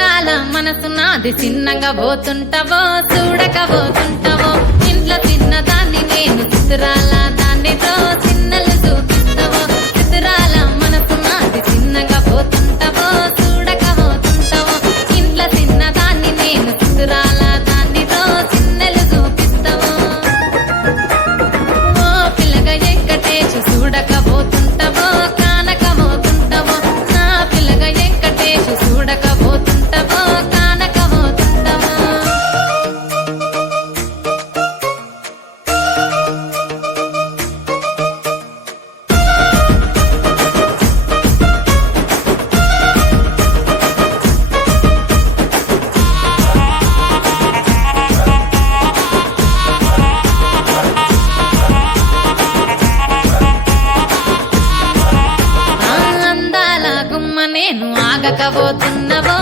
చిత్రాల మనసు నాది చిన్నగా పోతుంటావో చూడకపోతుంటావో ఇంట్లో చిన్నదాన్ని నేను చిత్రాల దాన్నితో చిన్నలు చూపిస్తావో చిత్రాల మనసు నాది చిన్నగా పోతుంటావో చూడకపోతుంటావో ఇంట్లో చిన్నదాన్ని నేను చిత్రాల దాన్నితో చిన్నలు చూపిస్తావో ఓ పిల్లగా వెంకటేశు చూడకపోతుంటావో కానకపోతుంటావో నా పిల్లగా వెంకటేశు చూడకపోతుంటావో కానకపోతుంటావో అందాల గుమ్మ నేను ఆగకపోతున్నవో